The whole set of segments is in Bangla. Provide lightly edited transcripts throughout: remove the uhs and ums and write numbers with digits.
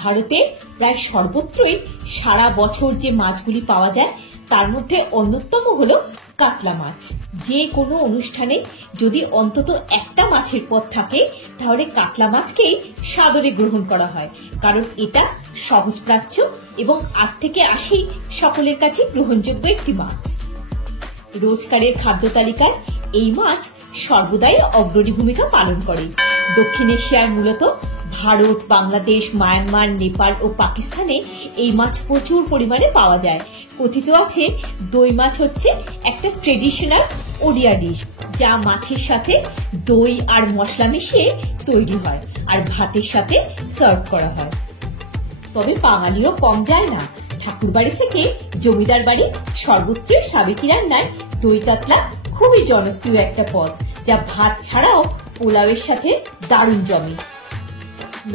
ভারতে প্রায় সর্বত্রই সারা বছর যে মাছগুলি পাওয়া যায় তার মধ্যে অন্যতম হলো কাতলা মাছ। যে কোনো অনুষ্ঠানে যদি অন্তত একটা মাছের পদ থাকে তাহলে কাতলা মাছকেই সাদরে গ্রহণ করা হয়, কারণ এটা সহজপ্রাচ্য এবং 8 থেকে 80 সকলের কাছে গ্রহণযোগ্য একটি মাছ। রোজকারের খাদ্য তালিকায় এই মাছ সর্বদাই অগ্রণী ভূমিকা পালন করে। দক্ষিণ এশিয়ার মূলত ভারত, বাংলাদেশ, মায়ানমার, নেপাল ও পাকিস্তানে এই মাছ প্রচুর পরিমাণে পাওয়া যায়। কথিত আছে দই মাছ হচ্ছে একটা ট্রেডিশনাল ওড়িয়া ডিশ, যা মাছের সাথে দই আর মশলা মিশিয়ে তৈরি হয় আর ভাতের সাথে সার্ভ করা হয়। তবে বাঙালিও কম যায় না। ঠাকুর বাড়ি থেকে জমিদার বাড়ি সর্বত্রই সাবেকি রান্নায় দই কাতলা খুবই জনপ্রিয় একটা পদ, যা ভাত ছাড়াও পোলাওয়ের সাথে দারুণ জমে।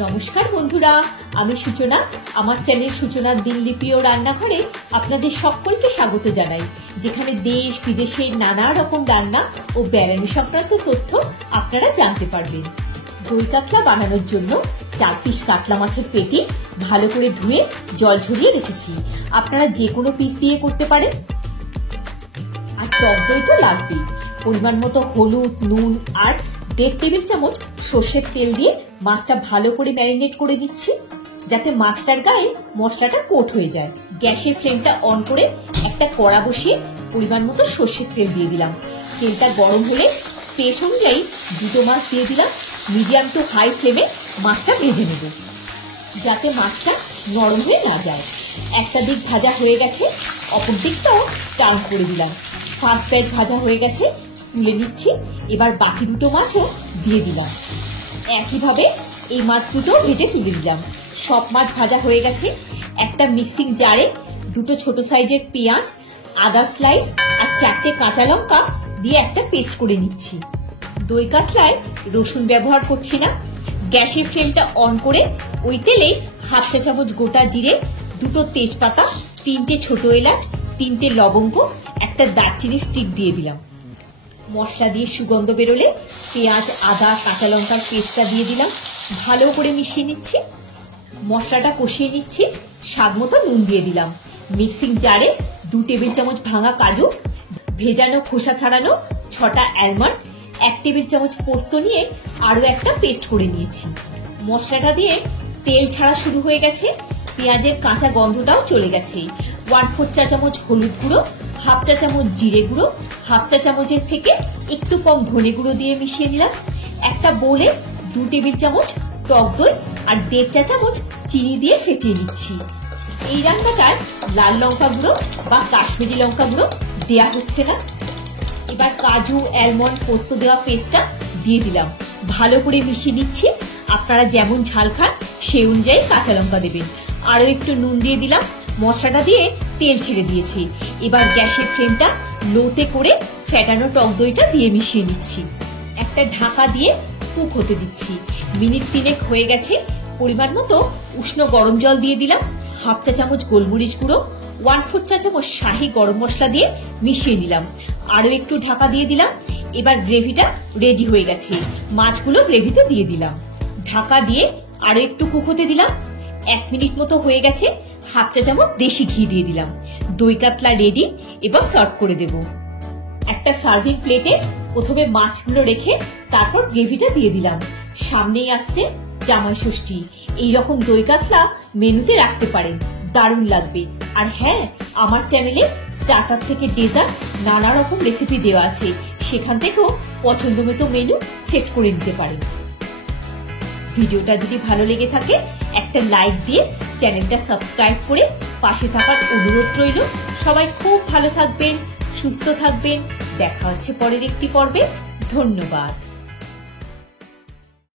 নমস্কার বন্ধুরা, আমি সূচনা। আমার চ্যানেল সূচনার দিনলিপি ও রান্নাঘরে আপনাদের সকলকে স্বাগত জানাই, যেখানে দেশ বিদেশের নানা রকম রান্না ও বেড়ানো সংক্রান্ত তথ্য আপনারা জানতে পারবেন। দই কাতলা বানানোর জন্য 4 পিস কাতলা মাছের পেটি ভালো করে ধুয়ে জল ঝরিয়ে রেখেছি। আপনারা যে কোনো পিস দিয়ে করতে পারেন। আর টক দই তো লাগবেই। পরিমাণ মতো হলুদ, নুন আর 1.5 টেবিল চামচ সর্ষের তেল দিয়ে মাছটা ভালো করে ম্যারিনেট করে নিচ্ছি, যাতে মাছটার গায়ে মশলাটা কোট হয়ে যায়। গ্যাসের ফ্লেমটা অন করে একটা কড়া বসিয়ে পরিমাণ মতো সর্ষের তেল দিয়ে দিলাম। তেলটা গরম হলে স্পেস অনুযায়ী 2টো মাছ দিয়ে দিলাম। মিডিয়াম টু হাই ফ্লেমে মাছটা ভেজে নেব, যাতে মাছটা নরম হয়ে না যায়। একটা দিক ভাজা হয়ে গেছে, অপর দিকটাও টার্ন করে দিলাম। ফার্স্ট ব্যাচ ভাজা হয়ে গেছে, তুলে নিচ্ছি। এবার বাকি 2টো মাছও দিয়ে দিলাম। একইভাবে এই মাছ দুটো ভেজে তুলে দিলাম। সব মাছ ভাজা হয়ে গেছে। একটা মিক্সিং জারে 2টো ছোট সাইজের পেঁয়াজ, আদা স্লাইস আর 4টে কাঁচা লঙ্কা দিয়ে একটা পেস্ট করে নিচ্ছি। দই কাতলায় রসুন ব্যবহার করছি না। গ্যাসের ফ্লেমটা অন করে ওই তেলেই 1/2 চা চামচ গোটা জিরে, 2টো তেজপাতা, 3টে ছোট এলাচ, 3টে লবঙ্গ, একটা দারচিনি স্টিক দিয়ে দিলাম। মশলা দিয়ে সুগন্ধ বেরোলে পেঁয়াজ, আদা, কাঁচা লঙ্কার পেস্টটা দিয়ে দিলাম। ভালো করে মিশিয়ে নিচ্ছি। মশলাটা কষিয়ে নিচ্ছি। স্বাদ মতো নুন দিয়ে দিলাম। মিক্সিং জারে 2 টেবিল চামচ ভাঙা কাজু, ভেজানো খোসা ছাড়ানো 6টা আলমন্ড, 1 টেবিল চামচ পোস্ত নিয়ে আরো একটা পেস্ট করে নিয়েছি। মশলাটা দিয়ে তেল ছাড়া শুরু হয়ে গেছে। পেঁয়াজের কাঁচা গন্ধটাও চলে গেছে। 1/4 চা চামচ হলুদ গুঁড়ো, 1/2 চা চামচ জিরে গুঁড়ো, 1/2 চা চামচের থেকে একটু কম ধনে গুঁড়ো দিয়ে মিশিয়ে নিলাম। একটা বোলে 2 টেবিল চামচ টক দই আর 1.5 চা চামচ চিনি দিয়ে ফেটিয়ে নিচ্ছি। এই রান্নাটায় লাল লঙ্কা গুঁড়ো বা কাশ্মীরি লঙ্কা গুঁড়ো দেয়া হচ্ছে না। এবার কাজু, আলমন্ড, পোস্ত দেওয়া পেস্টটা দিয়ে দিলাম। ভালো করে মিশিয়ে নিচ্ছি। আপনারা যেমন ঝাল খান সেই অনুযায়ী কাঁচা লঙ্কা দেবেন। আরো একটু নুন দিয়ে দিলাম। মশলাটা দিয়ে তেল ছেড়ে দিয়েছি। এবার গ্যাসের ফ্লেমটা লোতে করে ফেটানো টক দইটা দিয়ে মিশিয়ে নিচ্ছি। একটা ঢাকা দিয়ে কুক হতে দিচ্ছি। মিনিট 3 হয়ে গেছে। পরিমাণ মতো উষ্ণ গরম জল দিয়ে দিলাম। 1/2 চা চামচ গোলমরিচ গুঁড়ো, 1/4 চা চামচ শাহি গরম মশলা দিয়ে মিশিয়ে নিলাম। আরো একটু ঢাকা দিয়ে দিলাম। এবার গ্রেভিটা রেডি হয়ে গেছে। মাছগুলো গ্রেভিতে দিয়ে দিলাম। ঢাকা দিয়ে আরো একটু কুক হতে দিলাম। 1 মিনিট মতো হয়ে গেছে। 1/2 চা চামচ দেশি ঘি দিয়ে দিলাম। দই কাতলা রেডি। এবার সার্ভ করে দেব। একটা সার্ভিং প্লেটে প্রথমে মাছগুলো রেখে তারপর গ্রেভিটা দিয়ে দিলাম। সামনেই আসছে জামাই ষষ্ঠী। এইরকম দই কাতলা মেনুতে রাখতে পারেন, দারুণ লাগবে। আর হ্যাঁ, আমার চ্যানেলে স্টার্টার থেকে ডেজার্ট নানা রকম রেসিপি দেওয়া আছে, সেখান থেকেও পছন্দ মতো মেনু সেট করে নিতে পারেন। ভিডিওটা যদি ভালো লেগে থাকে একটা লাইক দিয়ে চ্যানেলটা সাবস্ক্রাইব করে পাশে থাকার অনুরোধ রইল। সবাই খুব ভালো থাকবেন, সুস্থ থাকবেন। দেখা হচ্ছে পরের একটি পর্বে। ধন্যবাদ।